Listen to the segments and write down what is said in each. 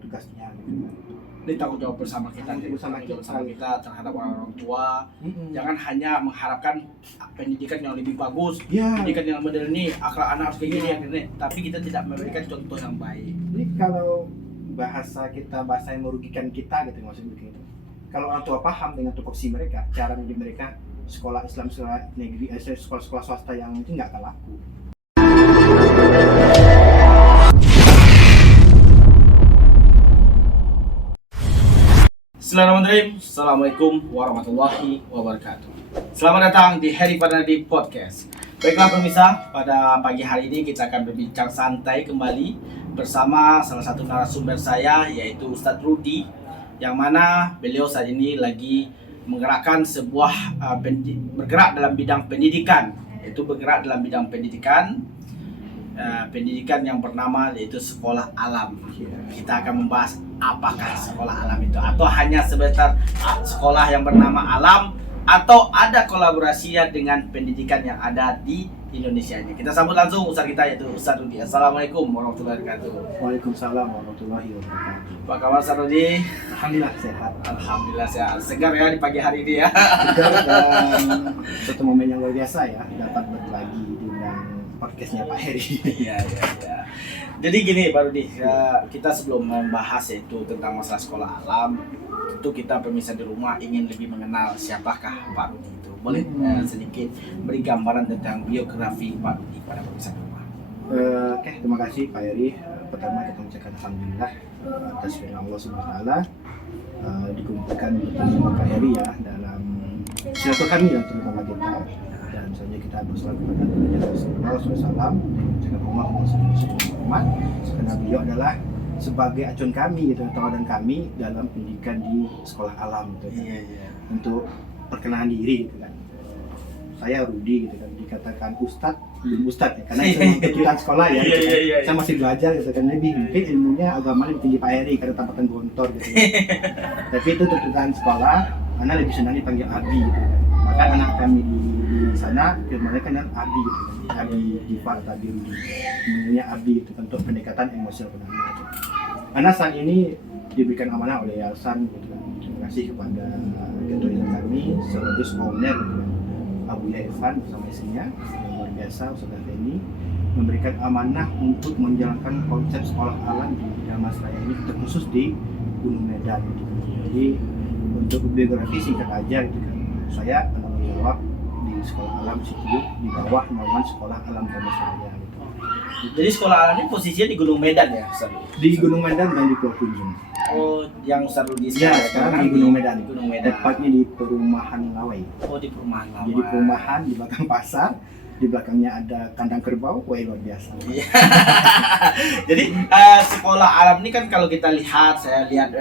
tugasnya gitu kan. Ini tanggung jawab bersama kita, terhadap orang tua. Jangan hanya mengharapkan pendidikan yang lebih bagus, pendidikan yang modern nih, akhlak anak harus kayak gini, tapi kita tidak memberikan contoh yang baik. Jadi kalau bahasa yang merugikan kita gitu maksudnya begitu. Kalau orang tua paham dengan tupoksi mereka, cara didik mereka, sekolah Islam, sekolah negeri, sekolah swasta yang itu nggak akan laku. Bismillahirrahmanirrahim. Assalamualaikum warahmatullahi wabarakatuh. Selamat datang di Heri Panadi Podcast. Baiklah pemirsa, pada pagi hari ini kita akan berbincang santai kembali bersama salah satu narasumber saya, yaitu Ustadz Rudi, yang mana beliau saat ini lagi menggerakkan sebuah bergerak dalam bidang pendidikan, pendidikan yang bernama yaitu sekolah alam. Kita akan membahas apakah sekolah alam itu, atau hanya sebatas sekolah yang bernama alam, atau ada kolaborasinya dengan pendidikan yang ada di Indonesia ini. Kita sambut langsung Ustaz kita, yaitu Ustaz Rudi. Assalamualaikum warahmatullahi wabarakatuh. Waalaikumsalam warahmatullahi wabarakatuh. Apa kabar Ustaz Rudi? Alhamdulillah sehat. Alhamdulillah sehat. Segar ya di pagi hari ini ya. Segar dan satu momen yang luar biasa ya, dapat berbagi dengan podcastnya Pak Heri. Iya. Jadi gini Pak Rudi, kita sebelum membahas itu tentang masalah sekolah alam, tentu kita pemirsa di rumah ingin lebih mengenal siapakah Pak Rudi itu. Boleh sedikit beri gambaran tentang biografi Pak Rudi pada pemirsa di rumah. Oke, terima kasih Pak Heri. Pertama kita mengucapkan alhamdulillah atas firman Allah Subhanahu wa dikumpulkan bersama Pak Heri ya dalam silaturahmi yang terutama kita, dan selanjutnya kita bersolat kepada Rasulullah SAW dengan Allah Muhammad, karena beliau adalah sebagai acuan kami gitu, tauladan kami dalam pendidikan di sekolah alam gitu kan. Untuk perkenalan diri gitu kan. Saya Rudi gitu kan, dikatakan belum Ustadz ya, karena saya kejuruan sekolah ya, gitu kan. Saya masih belajar gitu kan, mungkin ilmunya agama lebih tinggi Pak Heri karena tampatan gontor gitu kan. Tapi itu tuntutan sekolah, anak lebih senang dipanggil Abi gitu kan. Maka anak kami di sana firmannya kan Abi gitu kan, Abi Difar atau Abi Rudi, namanya Abi gitu kan, untuk pendekatan emosional gitu. Anak saat ini diberikan amanah oleh yayasan gitu kan. Terima kasih kepada ketua yayasan kami sekaligus owner gitu kan, Abu Irfan bersama istrinya yang luar biasa, Ustaz Effendi, memberikan amanah untuk menjalankan konsep sekolah alam di Damas Raya ini, terkhusus di Gunung Medan gitu kan. Jadi untuk biografi singkat aja gitu kan, saya penanggung jawab di sekolah alam Situ di bawah naungan sekolah alam Damas Raya gitu. Jadi sekolah alam ini posisinya di Gunung Medan ya Ustaz? Di Gunung Medan dan di Pulau Kunjung. Oh, yang Ustaz Rudi sekarang di Gunung Medan. Di Gunung Medan. Tepatnya di Perumahan Lawai. Oh, di Perumahan Lawai. Jadi perumahan di belakang pasar, di belakangnya ada kandang kerbau, wah luar biasa. Jadi sekolah alam ini kan kalau kita lihat, saya lihat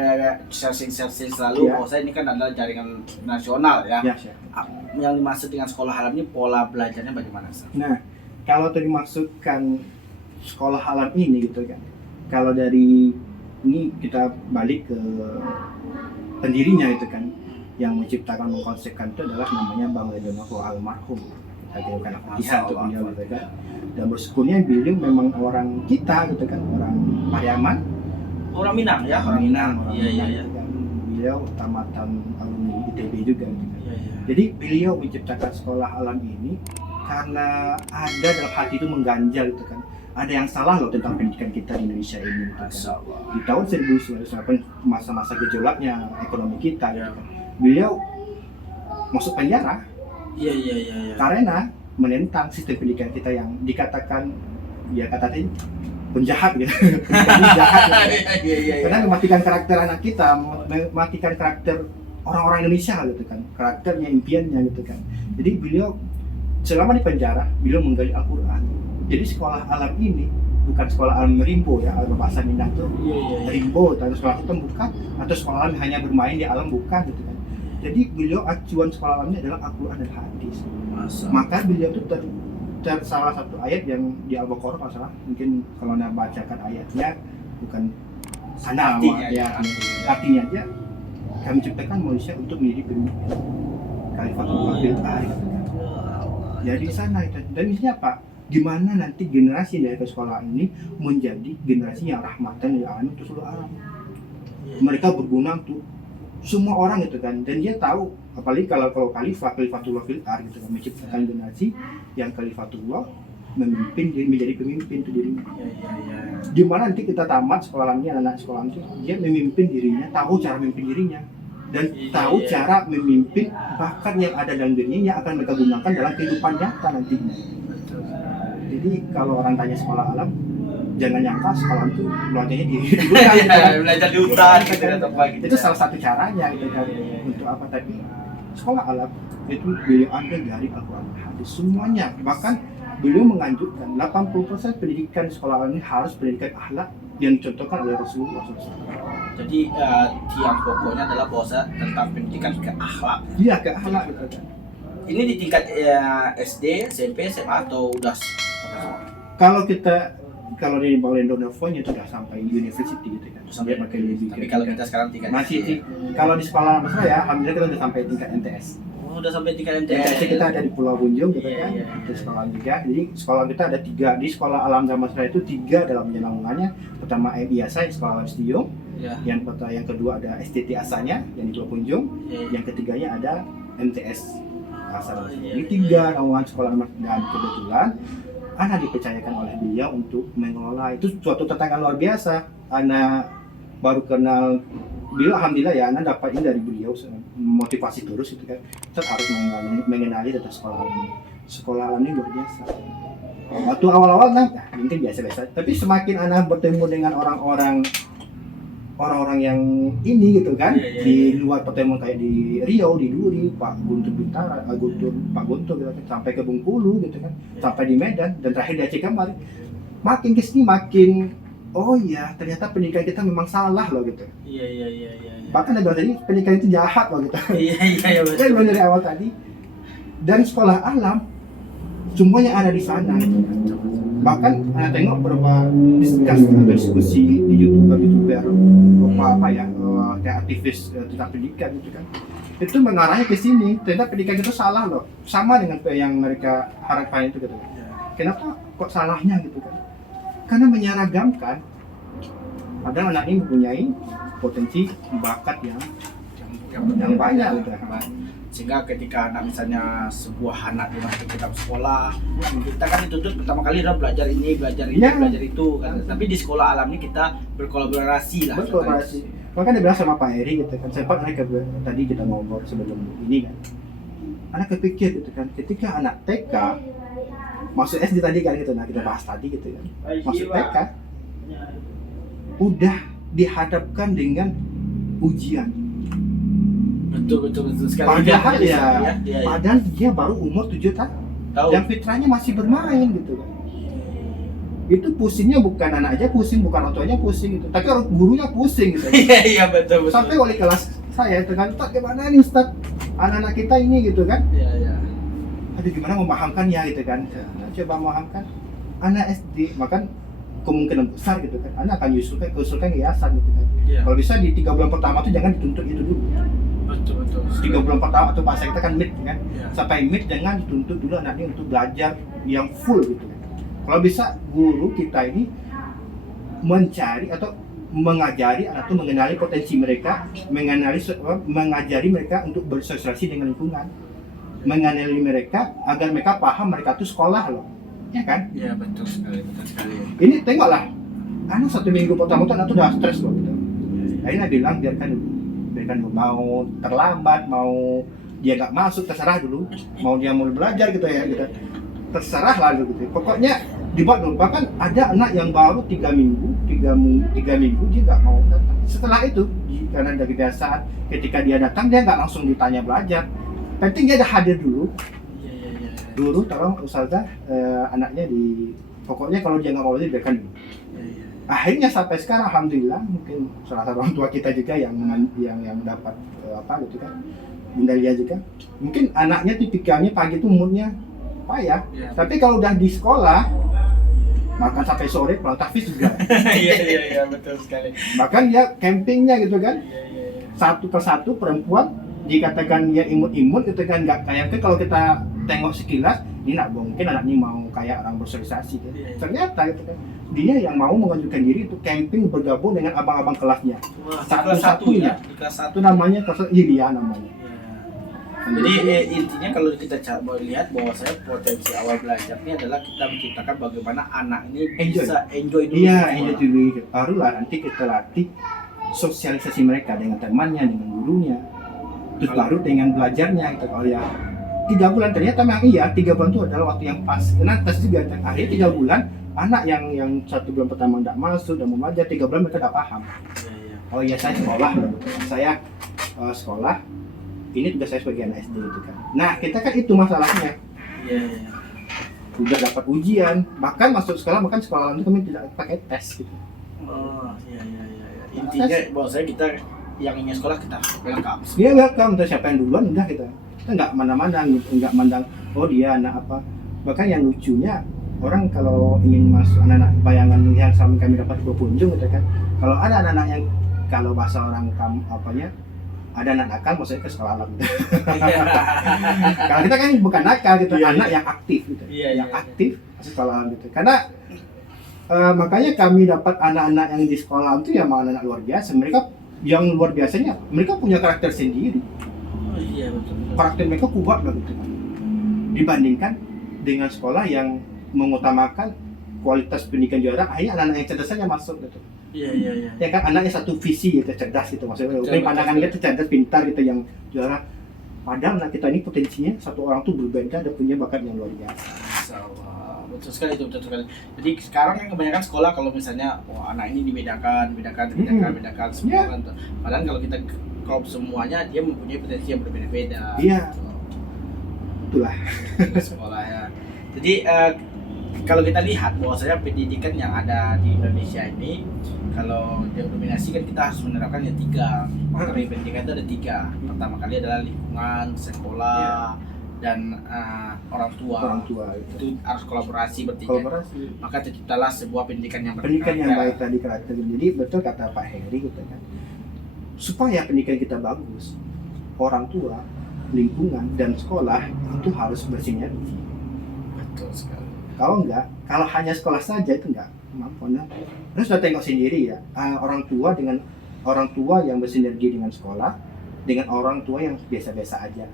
searching selalu, saya ini kan adalah jaringan nasional ya. Yang dimaksud dengan sekolah alam ini pola belajarnya bagaimana Ustaz? Nah, kalau tadi dimaksudkan sekolah alam ini gitu kan, kalau dari ini kita balik ke pendirinya itu kan, yang menciptakan, mengkonsepkan itu adalah namanya Bang Ledonovo almarhum. Kita kirimkan Al-Fatihah untuk beliau gitu kan. Dan bersyukurnya beliau memang orang kita gitu kan, orang Pariaman, orang Minang ya, orang Minang. Iya. Kan. Beliau tamatan alumni ITB juga gitu kan. Jadi beliau menciptakan sekolah alam ini karena ada dalam hati itu mengganjal gitu kan. Ada yang salah loh tentang pendidikan kita di Indonesia ini gitu kan. Di tahun 1998 masa-masa gejolaknya ekonomi kita gitu kan. Beliau masuk penjara. Iya. Karena menentang sistem pendidikan kita yang dikatakan ya katanya penjahat gitu. Penjahat gitu. Karena mematikan karakter anak kita, mematikan karakter orang-orang Indonesia gitu kan. Karakternya, impiannya gitu kan. Jadi beliau selama di penjara, beliau menggali Al-Qur'an. Jadi sekolah alam ini bukan sekolah alam rimbo ya, kalau bahasa Minang tuh rimbo, atau sekolah itu bukan, atau sekolah alam hanya bermain di alam bukan gitu kan. Jadi beliau acuan sekolah alamnya adalah Al-Quran dan hadis. Maka beliau itu salah satu ayat yang di Al-Baqarah masalah, mungkin kalau anda bacakan ayatnya bukan sana artinya aja, kami ciptakan manusia untuk menjadi pemimpin Khalifatullah fil ardh. Jadi di sana itu, dan isinya apa? Gimana nanti generasi dari sekolah ini menjadi generasi yang rahmatan lil alamin untuk seluruh alam. mereka berguna untuk semua orang gitu kan. Dan dia tahu, apalagi kalau Khalifatullah fil ardh gitu kan, menciptakan generasi yang Khalifatullah memimpin, dia menjadi pemimpin itu dirinya. Dimana nanti kita tamat sekolahnya, anak sekolah itu dia memimpin dirinya, tahu cara memimpin dirinya dan tahu cara memimpin bakat yang ada dalam dirinya yang akan mereka gunakan dalam kehidupan nyata nantinya. Jadi kalau orang tanya sekolah alam, jangan nyangka sekolah itu belajarnya di hutan gitu kan. Belajar di hutan gitu atau apa gitu. Itu salah satu caranya gitu kan. Untuk apa, tapi sekolah alam itu beliau ambil dari Al-Quran hadis semuanya. Bahkan beliau menganjurkan 80% pendidikan sekolah alam ini harus pendidikan akhlak yang dicontohkan oleh Rasulullah SAW. Jadi tiang pokoknya adalah bahasa tentang pendidikan ke akhlak. Iya, ke akhlak gitu kan. Ini di tingkat SD, SMP, SMA atau udah Kalau di Indonesia itu sudah sampai university gitu kan. Sampai pakai lebih. Tapi kalau kita sekarang tingkat masih kalau di sekolah saya alhamdulillah kita udah sampai tingkat MTS. Oh, udah sampai tingkat MTS MTS. kita ada di Pulau Bunjung gitu kan. Iya. Di sekolah juga. Jadi sekolah kita ada 3 di sekolah alam zaman saya itu 3 dalam naungannya. Pertama MIASA, sekolah alam Stiung. Ya. Yang kedua ada STT Asanya yang di Pulau Bunjung. Iya. Yang ketiganya ada MTS. Iya. Ini 3 naungan sekolah dan kebetulan Ana dipercayakan oleh beliau untuk mengelola. Itu suatu tantangan luar biasa. Ana baru kenal beliau, alhamdulillah ya, Ana dapat ini dari beliau, motivasi terus gitu kan. Kita harus mengenali tentang sekolah alam ini. Sekolah alam ini luar biasa. Waktu awal-awal mungkin biasa-biasa, tapi semakin Ana bertemu dengan orang-orang yang ini gitu kan, di luar pertemuan kayak di Riau, di Duri, Pak Guntur Bintara, Pak Guntur gitu kan, sampai ke Bengkulu gitu kan, sampai di Medan dan terakhir di Aceh kemarin. Makin kesini makin, oh iya ternyata pendidikan kita memang salah loh gitu. Iya. Bahkan ada tadi pendidikan itu jahat loh gitu. Iya betul. Kan dari awal tadi. Dan sekolah alam semuanya ada di sana gitu kan. Bahkan Anda tengok beberapa diskusi di YouTuber kayak aktivis tentang pendidikan gitu kan, itu mengarahnya ke sini. Ternyata pendidikan itu salah loh, sama dengan yang mereka harapkan itu gitu. Kenapa kok salahnya gitu kan? Karena menyeragamkan. Padahal anak ini mempunyai potensi bakat yang banyak gitu. Sehingga ketika anak misalnya sebuah anak dimasukin ke dalam sekolah, kita kan dituntut pertama kali adalah belajar ini, belajar itu kan. Tapi di sekolah alam ini kita berkolaborasi lah. Berkolaborasi. Makanya dia bilang sama Pak Heri gitu kan, sempat tadi kita ngobrol sebelum ini kan. Anak kepikir gitu kan, ketika anak TK masuk SD tadi kan gitu, nah kita bahas tadi gitu kan. Masuk TK udah dihadapkan dengan ujian. Betul sekali. Padahal dia baru umur 7 tahun. Dan fitrahnya masih bermain gitu kan. Itu pusingnya bukan anak aja pusing, bukan orang tuanya pusing gitu, tapi orang gurunya pusing gitu. Iya betul. Sampai wali kelas saya itu kan, Ustaz gimana nih Ustaz? Anak-anak kita ini gitu kan. Iya. Aduh gimana memahamkan ya gitu kan. Coba memahamkan anak SD, maka kemungkinan besar gitu kan, anak akan usulkan yayasan gitu kan. Kalau bisa di 3 bulan pertama tuh jangan dituntut itu dulu. Betul. 3 bulan pertama atau bahasa kita kan mid kan. Sampai mid jangan dituntut dulu anaknya untuk belajar yang full gitu kan. Kalau bisa guru kita ini mencari atau mengajari anak itu mengenali potensi mereka, mengajari mereka untuk bersosialisasi dengan lingkungan, mengenali mereka agar mereka paham mereka itu sekolah loh, ya kan? Iya betul sekali. Ini tengoklah, anak 1 minggu pertama tuh anak tuh udah stres loh gitu. Akhirnya bilang biarkan dulu, mau terlambat, mau dia nggak masuk terserah dulu, mau dia mau belajar gitu ya gitu. Terserah lah gitu. Pokoknya dibuat dulu. Bahkan ada anak yang baru 3 minggu dia nggak mau datang. Setelah itu, karena dari kebiasaan, ketika dia datang dia nggak langsung ditanya belajar. Penting dia ada hadir dulu. Iya. Dulu tolong ustazah anaknya pokoknya kalau dia nggak mau belajar biarkan dulu. Iya. Akhirnya sampai sekarang alhamdulillah mungkin salah satu orang tua kita juga yang dapat gitu kan. Bunda Lia juga. Mungkin anaknya tipikalnya pagi itu moodnya payah. Tapi kalau udah di sekolah makan sampai sore pulang tahfiz juga. Iya betul sekali. Bahkan dia campingnya gitu kan. Iya. Satu persatu perempuan dikatakan dia imut-imut gitu kan, nggak kayak kalau kita tengok sekilas ini nggak mungkin anak ini mau kayak orang bersosialisasi kan. Ternyata gitu kan dia yang mau mengajukan diri untuk camping bergabung dengan abang-abang kelasnya. Wah, Satu-satunya. di kelas 1 Itu namanya kelas Ilya namanya. Jadi intinya kalau kita melihat bahwa saya potensi awal belajarnya adalah kita menciptakan bagaimana anak ini bisa enjoy dulu. Iya, enjoy dulu. Barulah nanti kita latih sosialisasi mereka dengan temannya, dengan gurunya. Terus baru dengan belajarnya gitu. Kalau ya 3 bulan ternyata memang iya 3 bulan itu adalah waktu yang pas. Karena tes juga akhirnya 3 bulan anak yang 1 bulan pertama tidak masuk dan mau belajar 3 bulan mereka tidak paham. Iya. Oh iya saya sekolah, saya sekolah. Ini tugas saya sebagai anak SD gitu kan. Nah kita kan itu masalahnya. Iya. Udah dapat ujian, bahkan masuk sekolah, bahkan sekolah itu kami tidak pakai tes gitu. Oh iya. Intinya bahwa saya kita yang ingin sekolah kita welcome. Dia welcome, terus siapa yang duluan udah kita nggak mana-mana gitu, nggak mandang oh dia anak apa. Bahkan yang lucunya orang kalau ingin masuk anak-anak bayangan yang sama kami dapat berkunjung gitu kan. Kalau ada anak-anak yang kalau bahasa orang apanya ada anak nakal maksudnya ke sekolah alam gitu. Kalau kita kan bukan nakal gitu, anak yang aktif gitu. Yang aktif sekolah alam gitu. Karena makanya kami dapat anak-anak yang di sekolah itu ya anak-anak luar biasa. Mereka yang luar biasanya mereka punya karakter sendiri. Oh iya betul. Karakter mereka kuat lah gitu kan. Dibandingkan dengan sekolah yang mengutamakan kualitas pendidikan juara, akhirnya anak-anak yang cerdas saja masuk gitu. Iya. Ya kan anaknya satu visi gitu, cerdas gitu maksudnya. Pandangan dia tuh cerdas, pintar gitu yang juara. Padahal anak kita ini potensinya satu orang tuh berbeda dan punya bakat yang luar biasa. Betul sekali itu, betul sekali. Jadi sekarang kan kebanyakan sekolah kalau misalnya anak ini dibedakan semua kan. Padahal kalau kita crop semuanya dia mempunyai potensi yang berbeda-beda. Iya. Gitu. Itulah Sekolah ya. Jadi kalau kita lihat bahwasanya pendidikan yang ada di Indonesia ini kalau didominasi kan kita harus menerapkan yang 3 materi pendidikan itu ada 3. Pertama kali adalah lingkungan, sekolah, dan orang tua itu harus kolaborasi bertiga. Maka terciptalah sebuah pendidikan yang baik tadi karakter. Jadi betul kata Pak Heri gitu kan. Supaya pendidikan kita bagus, orang tua, lingkungan dan sekolah itu harus bersinergi. Betul sekali. Kalau enggak, kalau hanya sekolah saja itu enggak mampu. Terus sudah tengok sendiri ya, orang tua dengan orang tua yang bersinergi dengan sekolah, dengan orang tua yang biasa-biasa aja.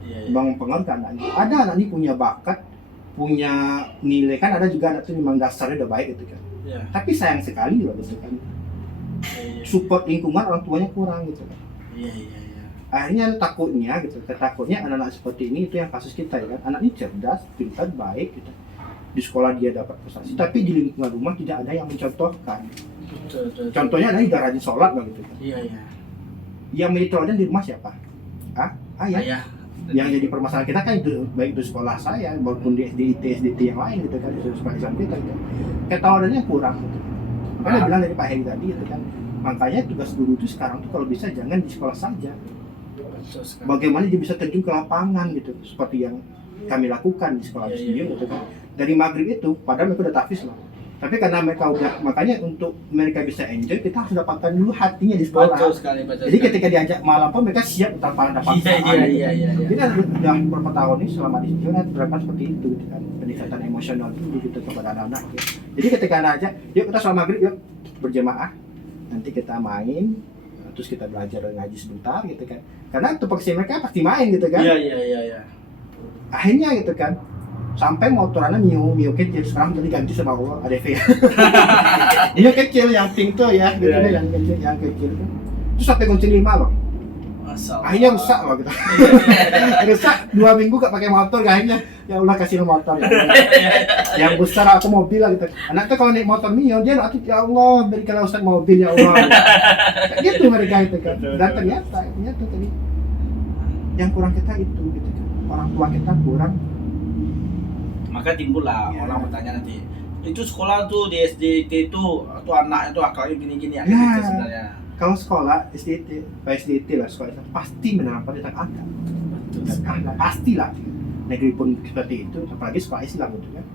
Iya. Bang pengaruh kan ada anak ini punya bakat, punya nilai kan, ada juga anak itu memang dasarnya udah baik gitu kan. Iya. Tapi sayang sekali loh gitu kan. Iya. Support lingkungan orang tuanya kurang gitu kan. Iya. Akhirnya takutnya anak-anak seperti ini itu yang kasus kita ya kan. Anak ini cerdas, pintar, baik gitu. Di sekolah dia dapat prestasi, tapi di lingkungan rumah tidak ada yang mencontohkan. Betul. Contohnya adalah udah rajin sholat lah gitu kan. Iya. Yang menjadi teladan di rumah siapa? Ayah. Yang jadi permasalahan kita kan itu baik itu sekolah saya maupun di SDIT yang lain gitu kan, di sekolah Islam kita gitu. Keteladannya kurang gitu. Makanya bilang dari Pak Heri tadi gitu kan. Makanya tugas guru itu sekarang tuh kalau bisa jangan di sekolah saja. Bagaimana dia bisa terjun ke lapangan gitu, seperti yang kami lakukan di sekolah studio gitu kan. Dari maghrib itu, padahal mereka udah tahfiz loh. Tapi karena mereka udah, makanya untuk mereka bisa enjoy, kita harus dapatkan dulu hatinya di sekolah. Betul sekali. Jadi ketika diajak malam pun mereka siap tanpa ada paksaan. Iya. Kita udah beberapa tahun ini selama di studio terapkan seperti itu gitu kan. Pendekatan emosional itu gitu kepada anak-anak. Gitu. Jadi ketika anak ajak, yuk kita sholat maghrib, yuk berjamaah. Nanti kita main, terus kita belajar ngaji sebentar gitu kan. Karena tupoksi mereka pasti main gitu kan. Iya. Akhirnya gitu kan, sampai motorannya Mio kecil, sekarang jadi ganti sama Allah ADV. Mio kecil yang pink tuh ya, gitu kan, yang kecil kan. Terus sampai kunci 5 loh. Akhirnya rusak loh gitu. Rusak 2 minggu gak pakai motor, akhirnya ya Allah kasih motor ya. Yang besar atau mobil lah gitu. Anaknya kalau naik motor Mio dia nanti ya Allah berikanlah Ustaz mobil ya Allah. Gitu mereka itu kan. Dan ternyata tadi yang kurang kita itu gitu kan. Orang tua kita kurang. Maka timbullah orang bertanya nanti, itu sekolah tuh di SDIT itu anak itu akalnya gini-gini ya. Sebenarnya. Kalau sekolah SDIT lah sekolah itu pasti menerapkan tentang akal. Betul. Pastilah. Negeri pun seperti itu, apalagi sekolah Islam gitu kan.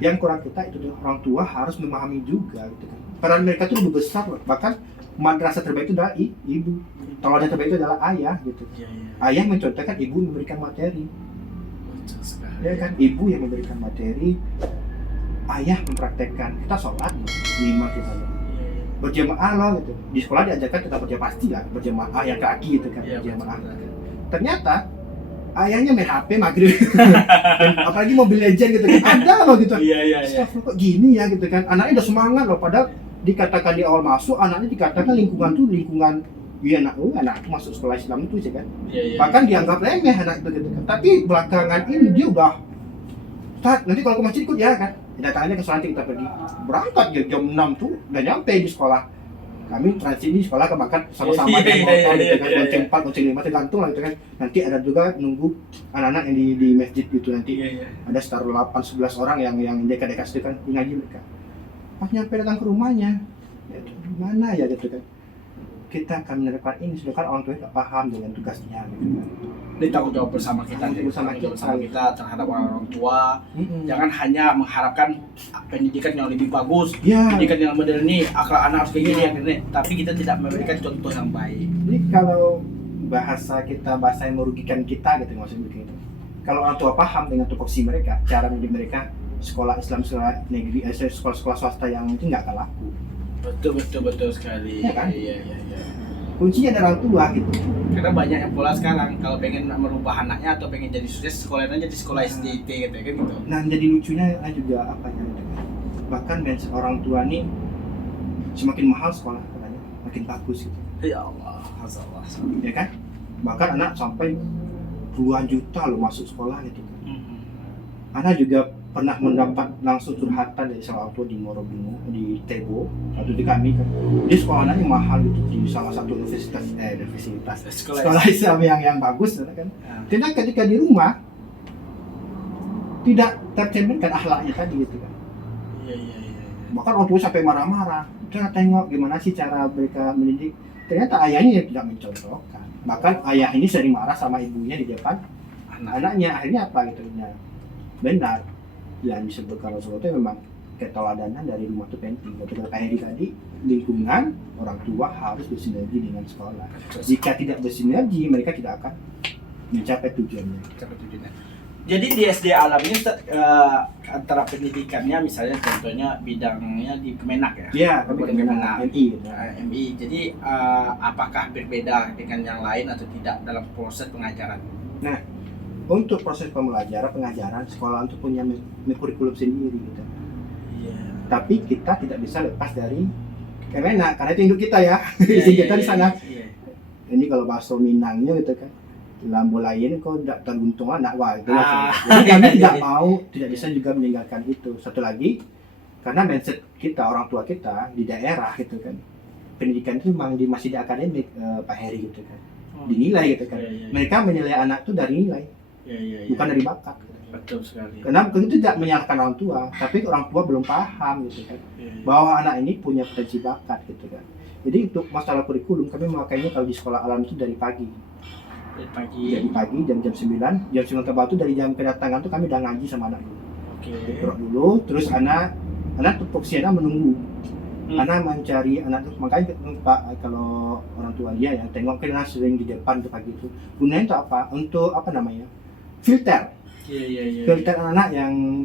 Yang kurang kita itu orang tua harus memahami juga gitu kan. Peran mereka itu lebih besar loh. Bahkan madrasah terbaik itu adalah ibu. Teladan terbaik itu adalah ayah gitu. Ayah mencontohkan, ibu memberikan materi. Ya kan, ibu yang memberikan materi. ayah mempraktekkan, kita sholat 5 kita berjamaah loh gitu. Di sekolah diajarkan kita berjamaah, pasti lah berjamaah yang kaki gitu kan, Iya, berjamaah. betul. Ternyata ayahnya main HP maghrib. Dan apalagi Mobile Legend gitu kan, ada loh gitu. Iya. Astagfirullah, kok gini ya gitu kan. Anaknya udah semangat loh, padahal dikatakan di awal masuk, anaknya dikatakan lingkungan tuh lingkungan iya anak masuk sekolah Islam itu sih kan. Iya. Bahkan dianggap remeh anak itu gitu kan. Tapi belakangan ini dia udah Ustaz, nanti kalau ke masjid ikut ya kan. Datangnya ke sekolah nanti kita pergi. Berangkat jam 6 tuh udah nyampe di sekolah. Kami transit di sekolah ke makan sama-sama Iya, naik motor iya, gitu kan, iya, gonceng iya. 4, gonceng 5 tergantung lah gitu kan. Nanti ada juga nunggu anak-anak yang di masjid gitu nanti. Iya. Ada sekitar 8-11 orang yang dekat-dekat situ kan ngaji mereka. Pas nyampe datang ke rumahnya, ya, gimana ya gitu kan. Kita akan menerapkan ini, sedangkan orang tua tidak paham dengan tugasnya gitu kan. Ini tanggung jawab bersama kita, Tanggung jawab bersama kita terhadap orang tua. Mm-mm. Jangan hanya mengharapkan pendidikan yang lebih bagus, Ya, pendidikan yang moderni, akhlak anak harus kayak gini, yang gini. Tapi kita tidak memberikan contoh yang baik. jadi kalau bahasa yang merugikan kita gitu maksudnya begitu. Kalau orang tua paham dengan tupoksi mereka, cara mendidik mereka, sekolah Islam, sekolah negeri, sekolah-sekolah swasta yang itu nggak akan laku. Betul sekali. Iya kan? Iya. Kuncinya dari orang tua gitu. Karena banyak yang pola sekarang kalau pengen merubah anaknya atau pengen jadi sukses sekolahnya jadi sekolah SDT gitu kan gitu. Nah jadi lucunya juga apa ya? Bahkan mindset orang tua nih semakin mahal sekolah katanya, makin bagus gitu. Ya Allah, Allah. Ya kan? Bahkan anak sampai puluhan juta loh masuk sekolah gitu. Anak juga pernah mendapat langsung curhatan dari salah satu di Morobungu, di Tebo, atau di kami kan. Dia sekolah anaknya mahal gitu di salah satu universitas sekolah Islam yang bagus kan. Karena ketika di rumah tidak tercerminkan akhlaknya tadi gitu kan. Iya. Bahkan orang tua sampai marah-marah. Kita tengok gimana sih cara mereka mendidik. Ternyata ayahnya yang tidak mencontohkan. Bahkan ayah ini sering marah sama ibunya di depan anaknya. Akhirnya apa gitu? Nah, benar yang disebutkan Rasulullah itu memang keteladanan dari rumah itu penting. Ketika kayak tadi, lingkungan orang tua harus bersinergi dengan sekolah. Jika tidak bersinergi, mereka tidak akan mencapai tujuannya. Jadi di SD Alam ini antara pendidikannya misalnya contohnya bidangnya di Kemenak ya? Iya, Kemenak. Kemenak MI. MI. Jadi apakah berbeda dengan yang lain atau tidak dalam proses pengajaran? Untuk proses pembelajaran, pengajaran, sekolah itu punya kurikulum sendiri gitu. Iya. Tapi kita tidak bisa lepas dari Kemenak, karena itu induk kita ya. Isi kita di sana. Iya. Ini kalau bahasa Minangnya gitu kan, lambo lain kok tidak terguntung anak wah itu. Ah. Jadi kami tidak mau, tidak bisa juga meninggalkan itu. Satu lagi, karena mindset kita, orang tua kita di daerah gitu kan, pendidikan itu memang masih di akademik, Pak Heri gitu kan, dinilai gitu kan. Iya. Mereka menilai anak itu dari nilai, Iya. bukan dari bakat. Betul sekali. Karena itu tidak menyalahkan orang tua, tapi orang tua belum paham gitu kan, Iya. bahwa anak ini punya potensi bakat gitu kan. Jadi untuk masalah kurikulum kami memakainya kalau di sekolah alam itu dari pagi. Dari pagi jam 9 ke bawah itu dari jam kedatangan tuh kami udah ngaji sama anak dulu. Oke. Dikerok dulu, terus anak tupoksi anak menunggu. Anak mencari anak tuh, makanya Pak kalau orang tua dia ya tengok kan sering di depan tuh pagi itu. Gunanya itu apa? Untuk apa namanya? Filter. Iya. Filter anak yang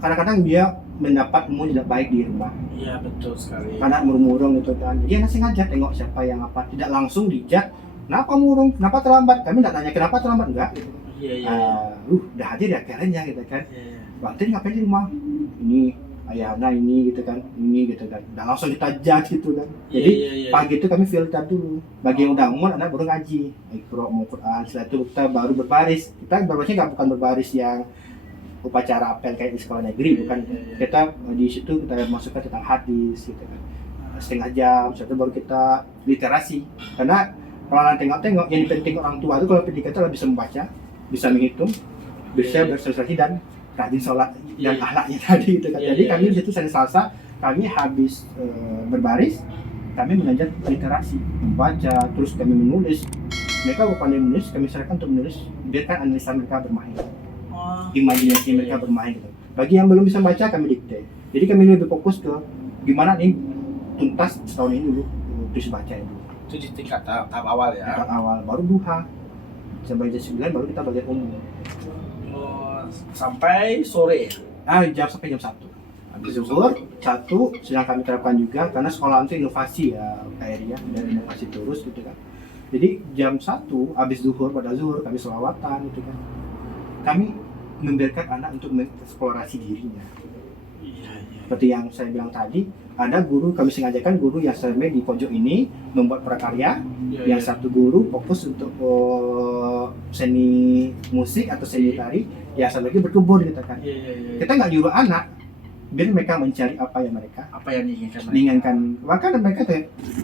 kadang-kadang dia mendapat umur tidak baik di rumah. Iya, betul sekali. Anak murung gitu kan. Jadi anak sengaja tengok siapa yang apa, tidak langsung dijat. Kenapa murung? Kenapa terlambat? Kami tidak tanya kenapa terlambat, enggak gitu. Iya. Dah aja dia kerennya gitu kan. Iya. Bang Tin ngapain di rumah? Ini ayah anak ini gitu kan, ini gitu kan. Dan langsung kita judge gitu kan. Jadi Iya. pagi itu kami filter dulu. Bagi yang udah umur anak baru ngaji, Iqra mau Quran. Setelah itu kita baru berbaris. Kita berbarisnya bukan berbaris yang upacara apel kayak di sekolah negeri, bukan. Kita di situ kita masukkan tentang hadis gitu kan. Setengah jam, setelah itu baru kita literasi. Karena kalau anak tengok-tengok, yang penting orang tua itu kalau pendidikan itu bisa membaca, bisa menghitung, bisa bersosialisasi dan rajin sholat dan akhlaknya tadi gitu kan. Jadi kami di situ Senin Selasa kami habis berbaris, kami mengajar literasi, membaca, terus kami menulis. Mereka pandai menulis, kami serahkan untuk menulis, biarkan analisa mereka bermain, imajinasi mereka bermain gitu. Bagi yang belum bisa baca kami dikte. Jadi kami lebih fokus ke gimana nih tuntas setahun ini dulu terus baca dulu. Itu di tingkat tahap awal ya. Tahap awal baru duha. Sampai jam 9 baru kita belajar umum. Sampai sore. Sampai jam 1. zuhur satu sedang kami terapkan juga karena sekolah itu inovasi ya Pak Eri ya, dari inovasi terus gitu kan. Jadi jam 1 habis zuhur, pada zuhur kami selawatan gitu kan. Kami membiarkan anak untuk mengeksplorasi dirinya. Iya. Seperti yang saya bilang tadi, ada guru, kami sengajakan guru yang sampai di pojok ini membuat prakarya, yang satu guru fokus untuk seni musik atau seni tari, yang satu lagi berkebun gitu kan. Kita nggak nyuruh anak, biar mereka mencari apa yang diinginkan. Bahkan mereka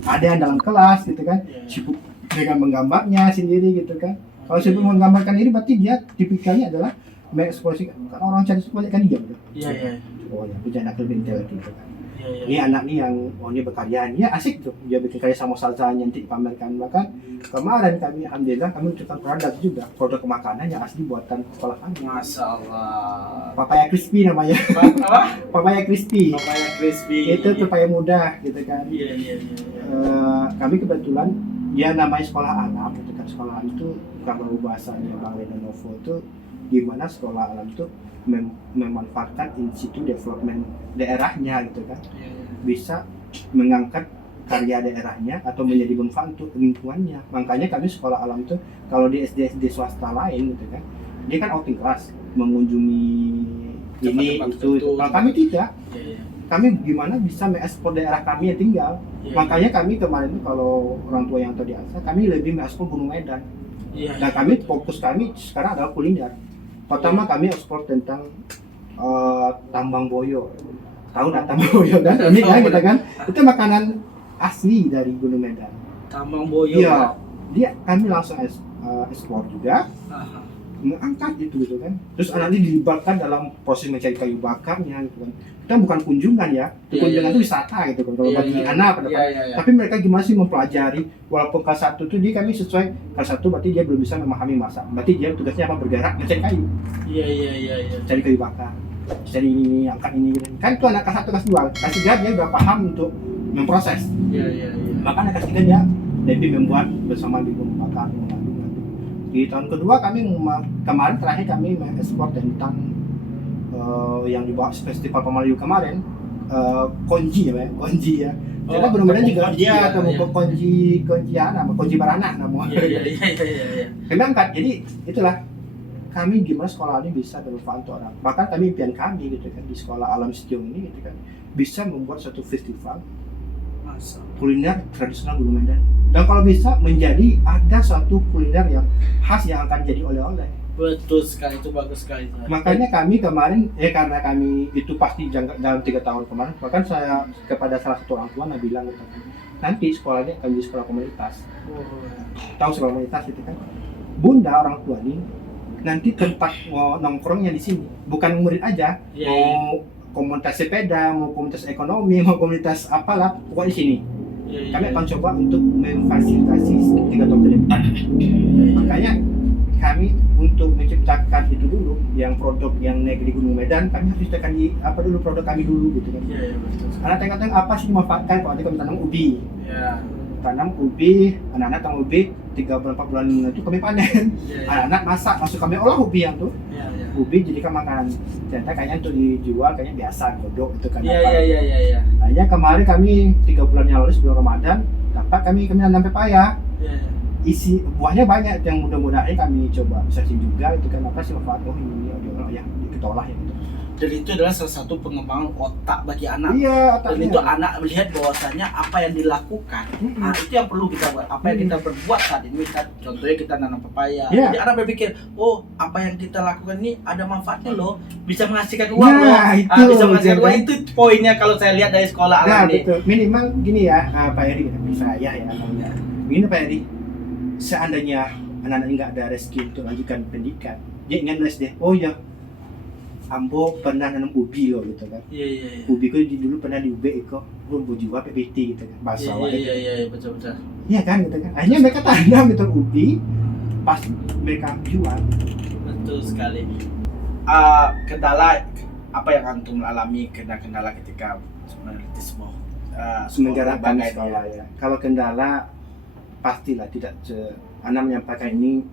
ada yang dalam kelas gitu kan, sibuk dengan menggambarnya sendiri gitu kan. Kalau sibuk menggambarkan ini berarti dia tipikalnya adalah mengeksplorasi, kan orang cari banyak kan diam gitu. Oh ya, punya anak lebih intelektual gitu kan. Ini anak nih yang ini berkarya, dia asik tuh, dia bikin karya sama salsa nanti dipamerkan. Bahkan kemarin kami alhamdulillah kami menciptakan produk makanan yang asli buatan sekolah kami. Masya Allah. Papaya crispy namanya. Apa? Papaya crispy. Itu pepaya muda gitu kan. Kami kebetulan ya namanya sekolah alam gitu kan. Sekolah alam itu kalau bahasanya Bang Lenovo itu gimana sekolah alam itu memanfaatkan institusi development daerahnya gitu kan, bisa mengangkat karya daerahnya atau menjadi manfaat untuk lingkungannya. Makanya kami sekolah alam itu kalau di SD swasta lain gitu kan, dia kan outing kelas mengunjungi ini itu. Kalau kami tidak, kami gimana bisa mengekspor daerah kami yang tinggal. Makanya kami kemarin itu kalau orang tua yang tadi asal, kami lebih mengekspor Gunung Medan. Dan kami fokus kami sekarang adalah kuliner. Pertama kami ekspor tentang tambang boyo. Tahu nggak tambang boyo kan? Ini kan kita kan itu makanan asli dari Gunung Medan. Tambang boyo. Iya. Dia kami langsung ekspor juga. Mengangkat gitu kan. Terus anak ini dilibatkan dalam proses mencari kayu bakarnya gitu kan. Kita bukan kunjungan ya. Kunjungan itu wisata gitu kan. Kalau bagi anak tapi mereka gimana sih mempelajari, walaupun kelas 1 itu dia kami sesuai kelas 1 berarti dia belum bisa memahami masak. Berarti dia tugasnya apa? Bergerak mencari kayu. Cari kayu bakar. Cari ini, angkat ini gitu. Kan itu anak kelas 1 kelas 2. Kelas 3 dia udah paham untuk memproses. Maka anak kelas 3 dia lebih membuat bersama di rumah bakar. Di tahun kedua kami kemarin terakhir kami mengekspor tentang yang dibawa festival Pemalayu kemarin, konji ya. Karena benar-benar juga dia atau konji baranak namanya. Kami angkat, jadi itulah kami gimana sekolah ini bisa bermanfaat untuk orang. Bahkan kami impian kami gitu kan di sekolah alam Setiong ini gitu kan bisa membuat suatu festival kuliner tradisional Gunung Medan. Dan kalau bisa menjadi ada suatu kuliner yang khas yang akan jadi oleh-oleh. Betul sekali, itu bagus sekali. Makanya kami kemarin, karena kami itu pasti dalam 3 tahun kemarin, bahkan saya kepada salah satu orang tua bilang gitu, nanti sekolahnya akan jadi sekolah komunitas. Tahu sekolah komunitas itu kan? Bunda orang tua ini nanti tempat nongkrongnya di sini, bukan murid aja, mau komunitas sepeda, mau komunitas ekonomi, mau komunitas apalah, pokoknya di sini. Kami akan coba untuk memfasilitasi 3 tahun ke depan. Makanya kami untuk menciptakan itu dulu, yang produk yang naik di Gunung Medan, kami harus ciptakan di produk kami dulu gitu kan. Karena tengok-tengok apa sih dimanfaatkan kalau kami tanam ubi. Tanam ubi, anak-anak tanam ubi 3 bulan 4 bulan itu kami panen. Anak-anak masak, langsung kami olah ubi yang tuh. Ubi jadikan makanan. Ternyata kayaknya untuk dijual kayaknya biasa, godok itu kan. Hanya kemarin kami 3 bulan yang lalu sebelum Ramadan dapat kami nanam pepaya. Isi buahnya banyak, yang mudah-mudahan kami coba searching juga itu kan apa sih manfaat ini yang kita olah ya gitu. Dan itu adalah salah satu pengembangan otak bagi anak. Iya, dan itu anak melihat bahwasanya apa yang dilakukan, itu yang perlu kita buat. Apa yang kita berbuat saat ini, contohnya kita nanam pepaya. Jadi anak berpikir, oh apa yang kita lakukan ini ada manfaatnya loh, bisa menghasilkan uang loh. Bisa menghasilkan uang, itu poinnya kalau saya lihat dari sekolah alam ini. Betul. Minimal gini ya, Pak Eri, saya ya begini Pak Eri, seandainya anak-anak nggak ada rezeki untuk lanjutkan pendidikan, dia ingat SD, oh ya Ambo pernah nanam ubi loh gitu kan. Ubi itu dulu pernah di UB kok, gue jual PPT gitu kan, bahasa awal gitu. Betul. Iya kan gitu kan. Akhirnya mereka tanam gitu ubi, pas mereka jual. Betul sekali. Kendala apa yang antum alami, kendala ketika meneliti sebuah menggerakkan sekolah ya. Kalau kendala pastilah tidak anak menyampaikan ini,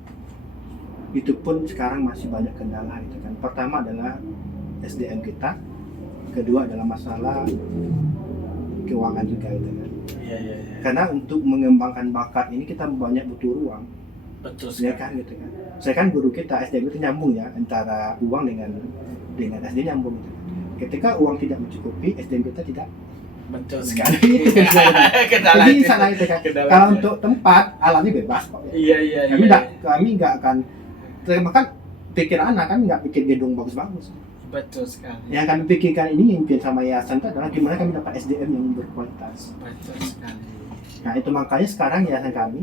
itu pun sekarang masih banyak kendala gitu kan. Pertama adalah SDM kita kedua adalah masalah keuangan juga gitu kan. Iya. Karena untuk mengembangkan bakat ini kita banyak butuh ruang, Betul ya sekali. kan gitu kan. Saya kan guru kita SDM itu nyambung ya antara uang dengan SD nyambung gitu. Ketika uang tidak mencukupi, SDM kita tidak. Betul Itu sekali. kendala. Jadi sana itu kan. Kendala. Kalau untuk tempat alamnya bebas kok. Iya. Kami nggak akan, bahkan pikiran anak kan nggak pikir gedung bagus-bagus. Betul sekali. Yang kami pikirkan ini impian sama yayasan itu adalah gimana kami dapat SDM yang berkualitas. Betul sekali. Nah itu makanya sekarang yayasan kami,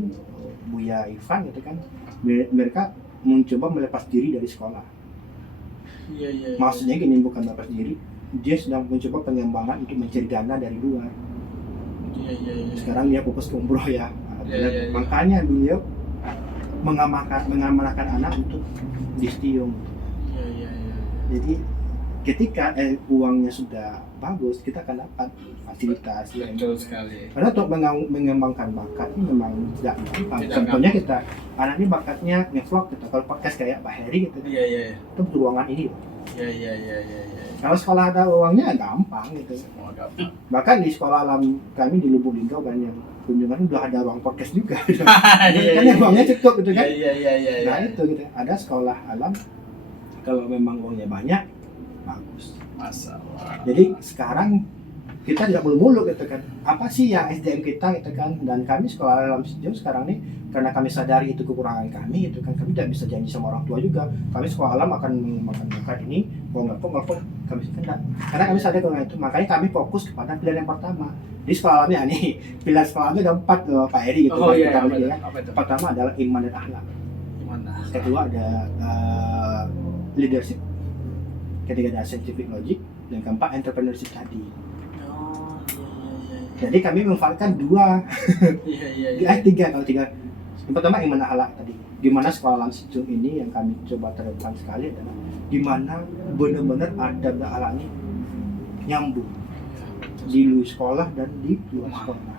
Buya Irfan gitu kan, mereka mencoba melepas diri dari sekolah. Iya. Maksudnya gini, bukan melepas diri, dia sedang mencoba pengembangan untuk mencari dana dari luar. Iya. Sekarang dia fokus ke umroh ya. Iya. Makanya beliau mengamanahkan anak untuk di Stiung. Iya. Jadi ketika uangnya sudah bagus, kita akan dapat fasilitas. Betul sekali. Karena untuk mengembangkan bakat ini memang tidak gampang. Tidak Contohnya kita, anak ini bakatnya nge-vlog gitu. Kalau podcast kayak Pak Heri gitu, Iya. itu butuh ruangan ini. Iya. Kalau sekolah ada uangnya gampang gitu. Semua gampang. Bahkan di sekolah alam kami di Lubuk Linggau kan yang kunjungan udah ada ruang podcast juga. Gitu. Iya. Kan yang uangnya cukup gitu kan. Iya. Nah itu gitu. Ada sekolah alam kalau memang uangnya banyak, bagus. Masalah. Jadi sekarang kita tidak muluk-muluk gitu kan. Apa sih yang SDM kita gitu kan? Dan kami sekolah alam sejauh sekarang nih, karena kami sadari itu kekurangan kami gitu kan, kami tidak bisa janji sama orang tua juga. Kami sekolah alam akan mengembangkan bakat ini, kalau nggak kami tidak. Karena kami sadar kekurangan itu, makanya kami fokus kepada pilihan yang pertama. Di sekolah alamnya nih, pilihan sekolah alamnya ada 4 Pak Eri gitu. Oh kan, iya. kita bagi, ya. Apa itu? Pertama adalah iman dan akhlak. Gimana? Kedua ada leadership. Ketiga ada scientific logic. Dan keempat entrepreneurship tadi. Oh iya. Jadi kami memanfaatkan 2 Iya. tiga. Yang pertama iman akhlak tadi. Di mana sekolah alam Sijung ini yang kami coba terapkan sekali adalah di mana benar-benar adab dan akhlaknya nyambung di luar sekolah dan di luar sekolah.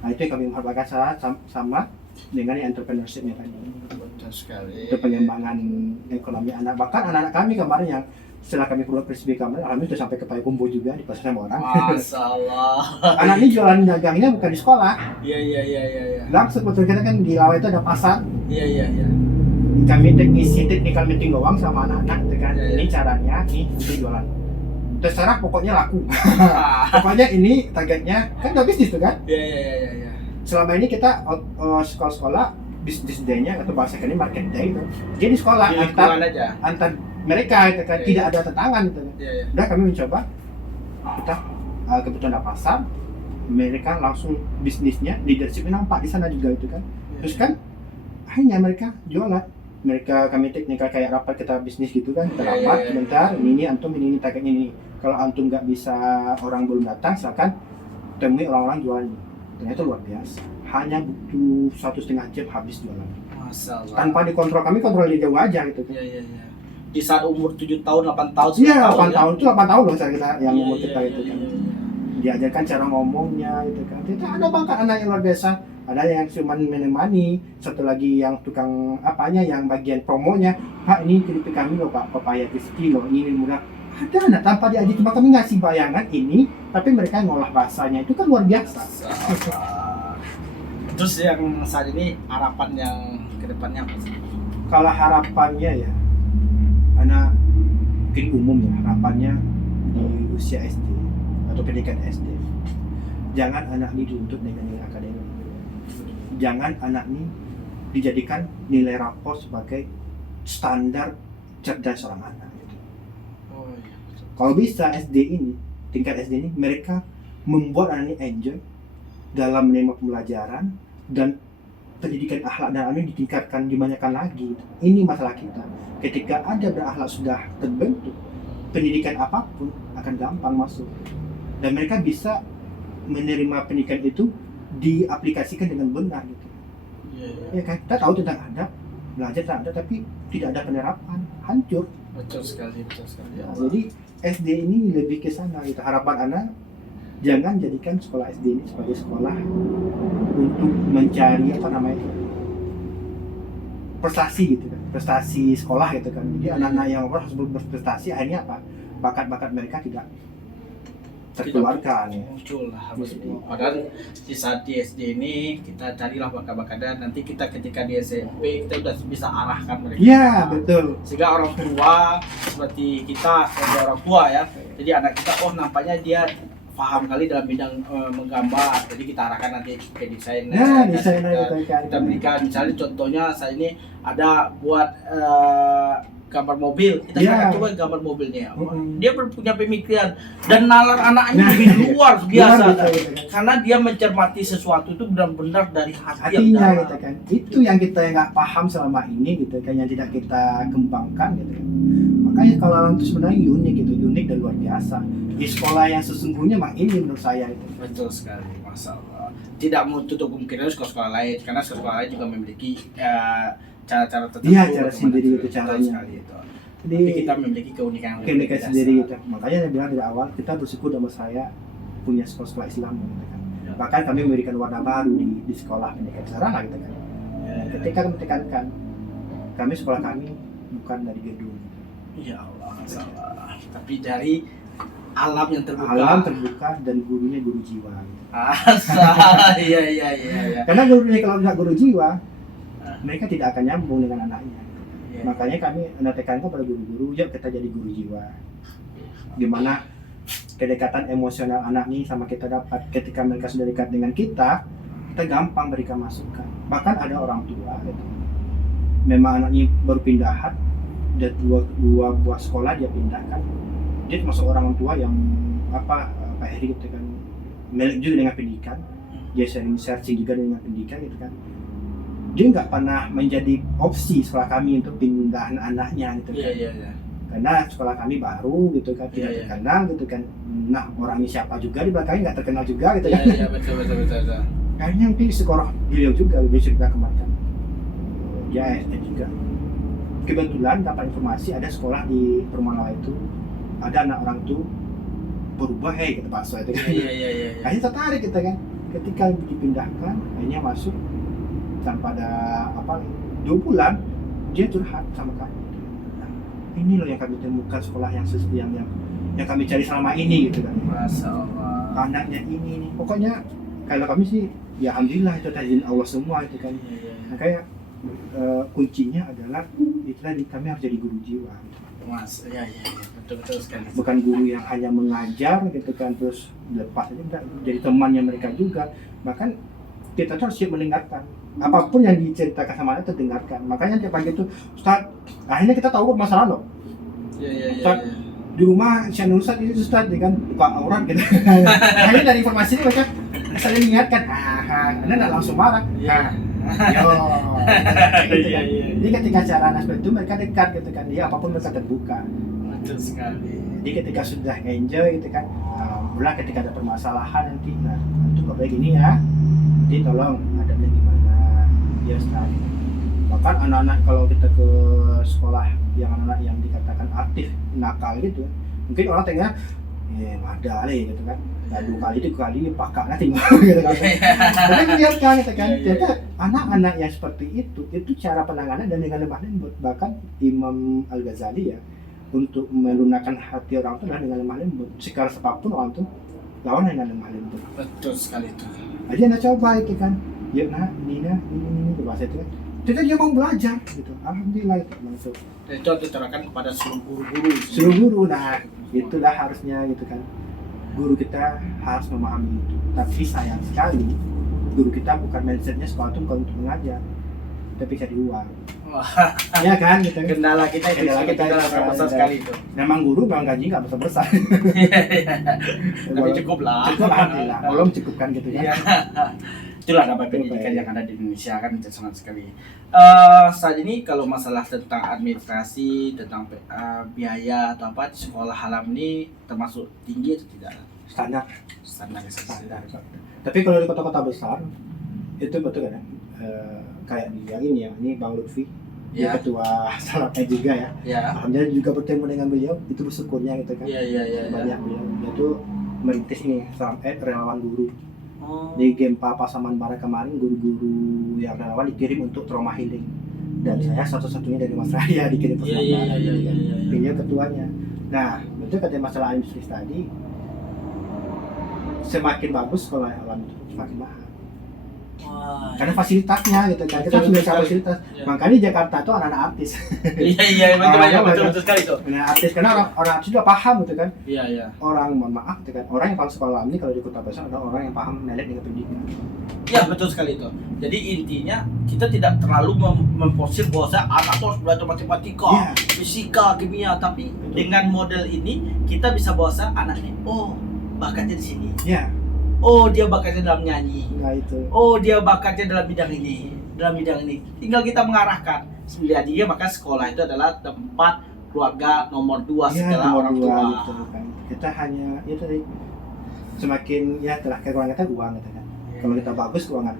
Nah itu yang kami manfaatkan sama dengan entrepreneurship-nya tadi. Betul sekali. Itu pengembangan ekonomi anak. Bahkan anak-anak kami kemarin yang setelah kami keluar PSB kemarin, alhamdulillah sudah sampai ke Payakumbuh juga di pasar sama orang. Masalah. Anak ini jualan dagangnya bukan di sekolah. Iya. Langsung betul kita kan di Lawa itu ada pasar. Iya. Kami teknisi technical meeting doang sama anak-anak itu kan. Iya. Ini caranya nih untuk jualan. Terserah pokoknya laku. Pokoknya ini targetnya kan udah bisnis tuh kan. Iya. Selama ini kita sekolah-sekolah business day-nya atau bahasa ini market day itu. Jadi sekolah Di lingkungan aja. antar mereka itu kan Iya. tidak ada tantangan gitu. Iya. Udah kami mencoba kita kebetulan ada pasar, mereka langsung bisnisnya leadershipnya nampak di sana juga itu kan. Terus kan akhirnya mereka jualan, kami teknikal kayak rapat kita bisnis gitu kan, kita Iya, rapat iya. sebentar, ini antum ini targetnya ini, kalau antum nggak bisa, orang belum datang silakan temui orang-orang jual ini. Ternyata luar biasa, hanya butuh 1,5 jam habis jualan Masalah. tanpa dikontrol. Kami kontrol di jauh aja gitu kan. Iya. Di saat umur 7 tahun, 8 tahun, 9 Iya, 8 ya? tahun itu 8 tahun loh saya kita yang Iya, umur kita iya, itu kan. iya. Diajarkan cara ngomongnya gitu kan. Kita ada bangkat anak yang luar biasa. Ada yang cuma menemani, satu lagi yang tukang apanya, yang bagian promonya. Pak ini keripik kami loh Pak, papaya crispy loh, ini murah. Ada anak tanpa diajar, cuma kami ngasih bayangan ini, tapi mereka ngolah bahasanya itu kan luar biasa. Masalah. Terus yang saat ini harapan yang kedepannya apa sih? Kalau harapannya ya, anak mungkin umum ya, harapannya di usia SD atau pendidikan SD, jangan anak ini dituntut dengan nilai akademik. Jangan anak ini dijadikan nilai rapor sebagai standar cerdas seorang anak. Gitu. Oh iya. Kalau bisa SD ini, tingkat SD ini, mereka membuat anak ini enjoy dalam menerima pembelajaran dan pendidikan akhlak dan ini ditingkatkan, dibanyakan lagi. Ini masalah kita. Ketika ada berakhlak sudah terbentuk, pendidikan apapun akan gampang masuk. Dan mereka bisa menerima pendidikan itu diaplikasikan dengan benar gitu. Iya. Ya kan, kita tahu tentang adab, belajar tentang adab, tapi tidak ada penerapan, hancur. Betul sekali. Ya. Nah, jadi SD ini lebih ke sana gitu. Harapan anak jangan jadikan sekolah SD ini sebagai sekolah untuk mencari prestasi gitu kan, prestasi sekolah gitu kan. Jadi anak-anak yang harus berprestasi akhirnya apa? bakat-bakat mereka tidak terkeluarkan ya. Muncul lah padahal di saat di SD ini kita carilah bakat-bakatnya, nanti kita ketika di SMP kita udah bisa arahkan mereka. Iya betul. Sehingga orang tua seperti kita sebagai orang tua ya, jadi anak kita nampaknya dia paham kali dalam bidang menggambar, jadi kita arahkan nanti ke desainer. Nah desainer kita berikan misalnya contohnya saya ini ada buat gambar mobil, kita coba gambar mobilnya. Dia punya pemikiran dan nalar anaknya lebih luar biasa karena dia mencermati sesuatu itu benar-benar dari hatinya gitu kan. Itu yang kita nggak paham selama ini gitu kan, yang tidak kita kembangkan gitu kan. Makanya kalau orang itu sebenarnya unik gitu, unik dan luar biasa. Di sekolah yang sesungguhnya mah ini menurut saya itu. Betul sekali, masalah. Tidak menutup kemungkinan sekolah-sekolah lain, karena sekolah lain juga memiliki cara-cara tertentu. Iya, cara sendiri itu caranya. Jadi kita memiliki keunikan sendiri gitu. Makanya saya bilang dari awal kita bersyukur sama saya punya sekolah Islam gitu kan. Ya. Bahkan kami memberikan warna baru di sekolah pendidikan sarana gitu kan. Dan ketika kami tekankan, kami sekolah kami bukan dari gedung. Ya Allah, salah. Tapi dari alam yang terbuka. Alam terbuka dan gurunya guru jiwa. Iya. Karena gurunya kalau nggak guru jiwa, mereka tidak akan nyambung dengan anaknya. Makanya kami menekankan kepada guru-guru, yuk kita jadi guru jiwa. Gimana kedekatan emosional anak nih sama kita dapat ketika mereka sudah dekat dengan kita gampang berikan masukan. Bahkan ada orang tua gitu. Memang anaknya baru pindahan, dan dua buah sekolah dia pindahkan. Dia termasuk orang tua yang Pak Heri gitu kan, melek juga dengan pendidikan. Dia sering searching juga dengan pendidikan gitu kan. Dia nggak pernah menjadi opsi sekolah kami untuk pindahan anaknya gitu kan. Iya. Karena sekolah kami baru gitu kan, tidak terkenal gitu kan. Nah orangnya siapa juga di belakangnya nggak terkenal juga gitu kan. Iya betul. Kayaknya di sekolah beliau juga dia cerita kemarin. Ya SD juga. Kebetulan dapat informasi ada sekolah di Perumahan itu ada anak orang tuh berubah gitu Pak So itu kan. Iya. Akhirnya tertarik kita kan. Ketika dipindahkan akhirnya masuk tanpa ada 2 bulan dia curhat sama kami. Ini loh yang kami temukan sekolah yang kami cari selama ini gitu kan. Masya Allah. Anaknya ini pokoknya kalau kami sih ya alhamdulillah itu izin Allah semua itu kan. Makanya kuncinya adalah itu tadi kami harus jadi guru jiwa. Mas, ya, betul sekali. Bukan guru yang hanya mengajar gitu kan terus lepas aja, enggak, jadi temannya mereka juga. Bahkan kita harus siap mendengarkan apapun yang diceritakan sama anak terdengarkan. Makanya tiap pagi itu Ustaz, akhirnya kita tahu masalah loh. Ustaz, di rumah si Ustaz itu Ustaz kan buka aurat gitu. Akhirnya dari informasi ini mereka saling mengingatkan. Anda enggak langsung marah. Gitu kan. Jadi ketika cara anak seperti itu mereka dekat gitu kan, dia apapun mereka terbuka. Betul sekali. Jadi ketika sudah enjoy gitu kan, mulai ketika ada permasalahan nanti, nah itu nggak baik ini ya, jadi tolong adabnya gimana, ya Ustaz. Bahkan anak-anak kalau kita ke sekolah yang anak-anak yang dikatakan aktif, nakal gitu, mungkin orang tengah, ada gitu kan. Nah 2 kali 3 kali pakak nanti gitu kan. Tapi lihat kan gitu kan, ternyata anak-anak yang seperti itu cara penanganan dan dengan lemah lembut. Bahkan Imam Al-Ghazali ya, untuk melunakkan hati orang itu adalah dengan lemah lembut. Sekeras apapun orang itu lawan dengan lemah lembut. Betul sekali itu. Jadi Anda coba itu kan, ya ini bahasa itu kan. Jadi dia mau belajar gitu. Alhamdulillah itu masuk. Dan itu diterapkan kepada seluruh guru-guru. Seluruh guru, nah itulah harusnya gitu kan. Guru kita harus memahami itu. Tapi sayang sekali guru kita bukan mindsetnya sekolah itu bukan untuk mengajar, tapi cari uang. Ya kan gitu. Kendala kita itu besar sekali itu. Memang guru memang gaji nggak besar. Tapi cukup lah. Cukup alhamdulillah. Belum cukupkan gitu ya. Itulah dapat pendidikan yang ada di Indonesia kan sangat sekali. Saat ini kalau masalah tentang administrasi, tentang biaya atau apa di sekolah Halam ini termasuk tinggi atau tidak? Standar. Standar. Tapi kalau di kota-kota besar itu betul kan? Kayak dia ini ya, ini Bang Lutfi, dia ketua salapnya juga ya. Alhamdulillah juga bertemu dengan beliau, itu bersyukurnya gitu kan. Banyak beliau. Dia tuh merintis ini relawan guru. Di Gempa Pasaman Barat kemarin guru-guru yang relawan dikirim untuk trauma healing. dan saya satu-satunya dari Mas Raya dikirim ke Sumatera. Beliau ketuanya. Nah, betul kata masalah industri tadi, semakin bagus sekolah alam itu semakin mahal. Wah, Karena fasilitasnya gitu kan, kita Betul, sudah betul. fasilitas. Iya. Makanya Jakarta tuh anak-anak artis. Iya betul sekali tuh. Anak artis karena orang artis juga paham gitu kan. Iya. Orang mohon maaf gitu kan, orang yang paham sekolah alam ini kalau di kota besar adalah orang yang paham melit dengan pendidikan. Iya betul sekali itu. Jadi intinya kita tidak terlalu memforsir bahwa anak tuh harus belajar matematika, Iya. fisika, kimia, tapi dengan model ini kita bisa bahwa anak ini, oh bakatnya di sini. Ya, Oh dia bakatnya dalam nyanyi. nah itu. Oh dia bakatnya dalam bidang ini, dalam bidang ini. Tinggal kita mengarahkan. Jadi maka sekolah itu adalah tempat keluarga nomor 2 Iya, setelah nomor orang dua tua. gitu kan. Kita hanya ya tadi semakin ya telah keuangan kita uang gitu kan. Kalau kita bagus keuangan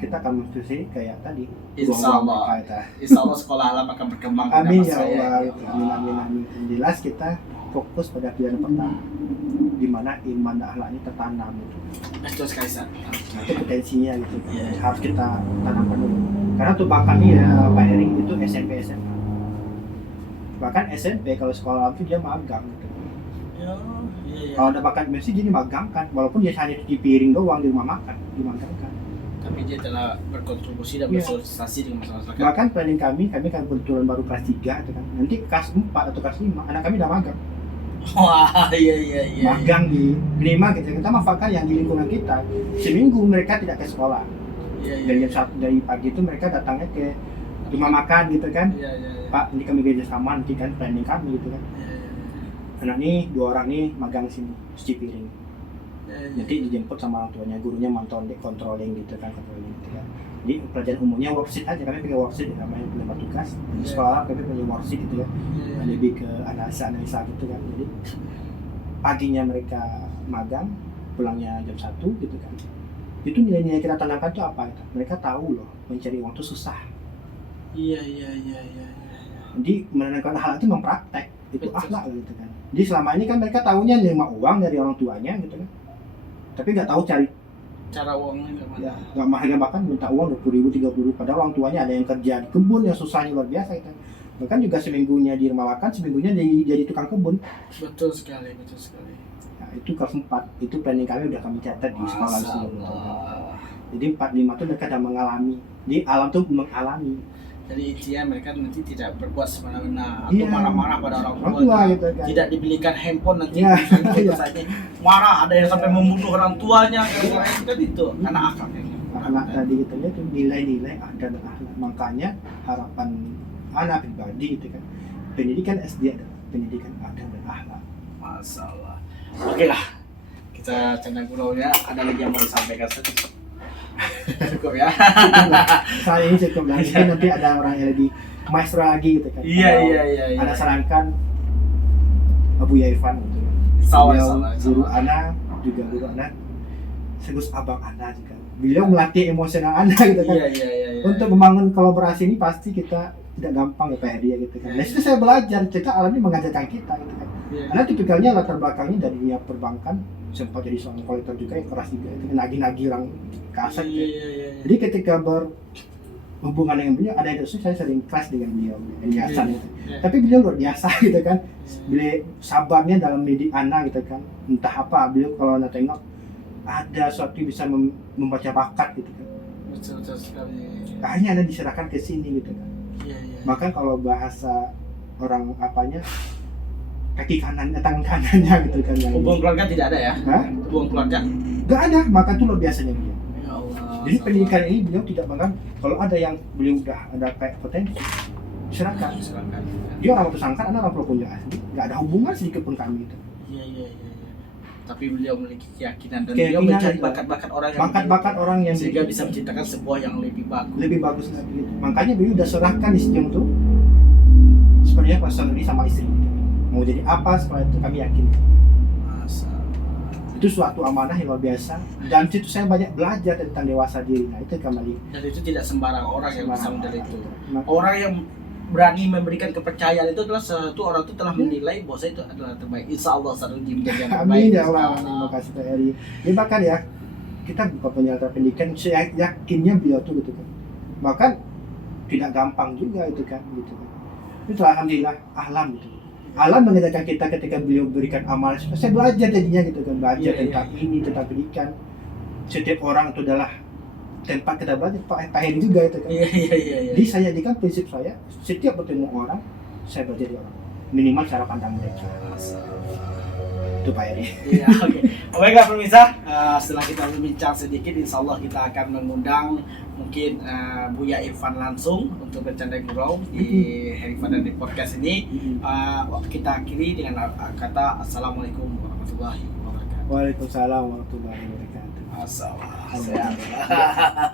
kita akan mesti kayak tadi. Insya uang-uang Allah. mereka kita. Insya Allah sekolah alam akan berkembang. Amin dengan ya saya. Allah. Gitu. Amin. Jelas kita fokus pada pilihan pertama, di mana iman dan akhlak ini tertanam gitu. Betul sekali San. Nah, itu potensinya gitu. Iya. Harus kita tanamkan dulu. Karena tuh bakatnya ya Pak Heri itu SMP SMA. Bahkan SMP kalau sekolah alam itu dia magang gitu. Iya. Kalau ada bakat mesti jadi magang kan, walaupun dia hanya cuci piring doang di rumah makan, dimagangkan. Tapi dia telah berkontribusi dan Iya. bersosialisasi dengan masyarakat. Bahkan planning kami kan kebetulan baru kelas 3 gitu kan. Nanti kelas 4 atau kelas 5 anak kami udah magang. Wah, iya. Magang di minimal kita manfaatkan yang di lingkungan kita. Seminggu mereka tidak ke sekolah. Iya. Dari jam 1 dari pagi itu mereka datangnya ke rumah makan gitu kan. Iya. Pak, ini kami kerja sama nanti kan planning kami gitu kan. Anak nih 2 orang nih magang sini cuci piring. Nanti dijemput sama orang tuanya, gurunya controlling gitu kan. Jadi pelajaran umumnya worksheet aja, kami pakai worksheet namanya penerima tugas. Di sekolah kami punya worksheet gitu ya, lebih ke analisa gitu kan. Jadi paginya mereka magang, pulangnya jam 1 gitu kan. Itu nilai-nilai kita tanamkan itu apa? Mereka tahu loh mencari uang itu susah. Iya. Jadi menanamkan hal itu mempraktek itu Betul. akhlak gitu kan. Jadi selama ini kan mereka tahunya nerima uang dari orang tuanya gitu kan, tapi nggak tahu cari Cara uangnya gimana? ya, nggak mahal bahkan minta uang 20.000 30.000 padahal orang tuanya ada yang kerja di kebun yang susahnya luar biasa gitu. Bahkan juga seminggunya di rumah makan, seminggunya jadi tukang kebun. Betul sekali. Nah, itu kelas 4 itu planning kami udah kami catat di sekolah Masya sebelum. Allah. Jadi 4 5 tuh mereka udah mengalami, di alam tuh mengalami. Jadi intinya mereka nanti tidak berbuat semena-mena atau Iya. marah-marah pada orang Orang tua. tua gitu kan. Tidak dibelikan handphone nanti Iya. misalnya saja marah, ada yang sampai membunuh orang tuanya gara-gara itu kan itu karena akhlaknya. Akhlak tadi gitu ya, itu nilai-nilai dan akhlak. Makanya harapan anak pribadi gitu kan, pendidikan SD adalah pendidikan adab dan akhlak. Masalah. Oke lah, kita canda gulaunya. Ada lagi yang mau disampaikan? Cukup ya. Saya ini cukup lagi kan nanti ada orang yang lebih maestro lagi gitu kan. Iya. Ana sarankan Abu Yaifan gitu ya. Salah. Guru Ana juga guru Ana segus abang Ana juga. Beliau melatih emosional Ana gitu kan. Iya. Untuk membangun kolaborasi ini pasti kita tidak gampang ya Pak Hedi ya gitu kan. Nah, itu saya belajar, kita alam ini mengajarkan kita gitu kan. Karena tipikalnya latar belakangnya dari dunia perbankan, sempat jadi seorang kolektor juga yang keras juga, itu nagih-nagih orang kasar gitu. Iya. Jadi ketika berhubungan dengan beliau, ada yang saya sering kelas dengan beliau, biasa gitu. Tapi beliau luar biasa gitu kan. Beliau sabarnya dalam mendidik anak gitu kan. Entah apa, beliau kalau anda tengok ada sesuatu yang bisa membaca bakat gitu kan. Betul sekali. Akhirnya anda diserahkan ke sini gitu kan. Iya. Maka kalau bahasa orang apanya, kaki kanan, tangan kanannya gitu kan. Hubungan keluarga tidak ada ya? Hah? Hubungan keluarga? Gak ada, maka itu luar biasanya beliau. Ya Allah. Jadi pendidikan ini beliau tidak bahkan kalau ada yang beliau udah ada kayak potensi, silakan. Silakan. Dia orang pesangkan, anak orang punya asli, nggak ada hubungan sedikit pun kami itu. Iya. Tapi beliau memiliki keyakinan dan Keyakinan beliau mencari itu. bakat-bakat orang yang Bakat-bakat orang yang sehingga bisa menciptakan sebuah yang lebih bagus. lebih bagus lagi. Gitu. Makanya beliau udah serahkan di sini tuh sebenarnya personally sama istri. Mau jadi apa setelah itu kami yakin. Masa. Itu suatu amanah yang luar biasa. Dan situ saya banyak belajar tentang dewasa diri. Nah itu kembali. Dan itu tidak sembarang orang yang bisa model itu. Nah, Orang yang berani memberikan kepercayaan itu adalah satu orang itu telah menilai bahwa itu adalah terbaik. Insya Allah selalu menjadi yang terbaik. Amin ya Allah. Terima kasih Pak Eri. Ya bahkan ya kita bukan punya latar pendidikan, saya yakinnya beliau tuh gitu kan. Bahkan tidak gampang juga itu kan gitu kan. Itu alhamdulillah alam gitu. Alam mengingatkan kita ketika beliau berikan amal, saya belajar jadinya gitu kan, belajar tentang ini, tentang pendidikan. Setiap orang itu adalah tempat kita belajar, Pak Heri juga itu kan. Jadi saya jadikan prinsip saya, setiap bertemu orang, saya belajar dari orang. Minimal cara pandang mereka. Itu Pak Heri. Iya, oke. Baiklah pemirsa, setelah kita berbincang sedikit, insya Allah kita akan mengundang mungkin Buya Irfan langsung untuk bercanda gurau di Heri Fadani Podcast ini. Kita akhiri dengan kata Assalamualaikum warahmatullahi wabarakatuh. Waalaikumsalam warahmatullahi wabarakatuh. Assalamualaikum.